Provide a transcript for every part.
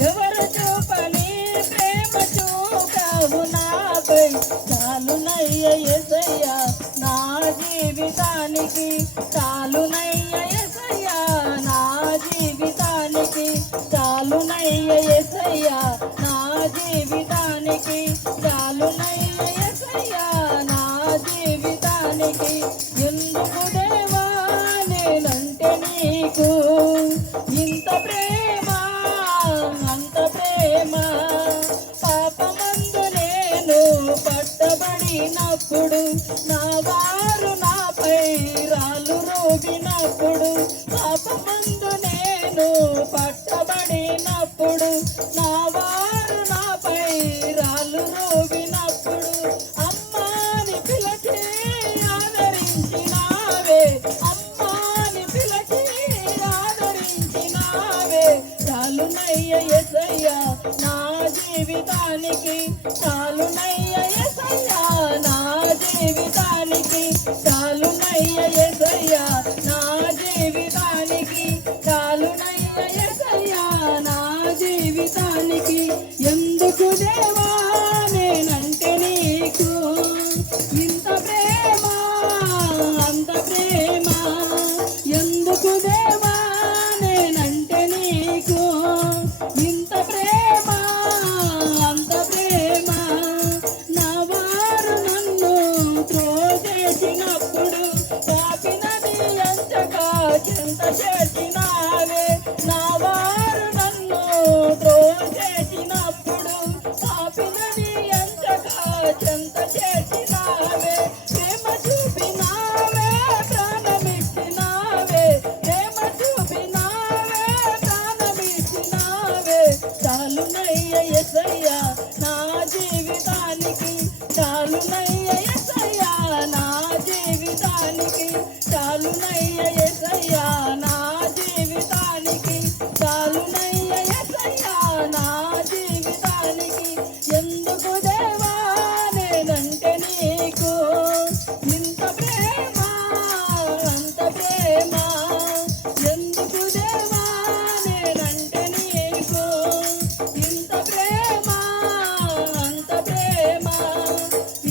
ఎవరు చూపని ప్రేమ చూపావు నాపై చాలునయ్య యేసయ్యా నా జీవితానికి చాలునయ్య యేసయ్యా నా జీవితానికి చాలునయ్య యేసయ్యా నా జీవితానికి చాలునయ్య యేసయ్యా నా జీవితానికి ఎందుకు దేవా నేనంటే నీకు ఇంత ప్రేమ అంత ప్రేమ పాపమందు నేను పట్టబడినప్పుడు నా వారు నాపై రాళ్ళు రోగినప్పుడు పాపమందు నేను పట్టబడినప్పుడు నా వారు నాపై రాళ్ళు రోగినప్పుడు అమ్మాని పిలిచి ఆదరించినావే అమ్మాని పిలిచి ఆదరించినావే చాలునయ్య యేసయ్యా నా జీవితానికి చాలునయ్య యేసయ్యా నా జీవితానికి చాలునయ్య యేసయ్యా నా జీవితానికి చాలునయ్య యేసయ్యా నా జీవితానికి ఎందుకు దేవా నేనంటే నీకు ఇంత ప్రేమ అంత ప్రేమ ఎందుకు దేవా నేనంటే నీకు ఇంత ప్రేమ అంత ప్రేమ నా వారు నన్ను త్రోసేసినప్పుడు పాపినది ఎంచగా చింత చేసినావే నా వారు నన్ను త్రోసేసినప్పుడు పాపినది ఎంచగా చింత చేసినావే ప్రేమ చూపినావే ప్రాణమిచ్చినావే ప్రేమ చూపినావే ప్రాణమిచ్చినావే చాలునయ్య యేసయ్యా నా జీవితానికి చాలునయ్య యేసయ్యా నా జీవితానికి చాలునయ్య యేసయ్యా నా జీవితానికి చాలునయ్య యేసయ్యా నా జీవితానికి ఎందుకు దేవా నేనంటే నీకు ఇంత ప్రేమ అంత ప్రేమ ఎందుకు దేవా నేనంటే నీకు ఇంత ప్రేమ అంత ప్రేమ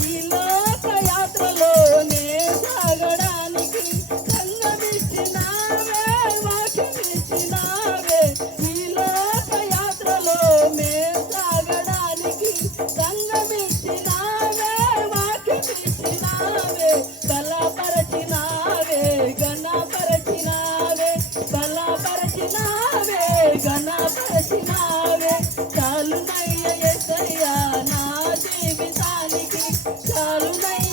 ఈ లోక యాత్రలో నే సాగడానికి సంగమిచ్చినావే వాక్యమిచ్చినావే ఈ లోక యాత్రలో మే సాగడానికి సంగమిచ్చినావే వాక్యమిచ్చినావే బలపరచినావే ఘనపరచినావే బలపరచినావే ఘనపరచినావే చాలునయ్య యేసయ్యా నా జీవితానికి చాలునయ్య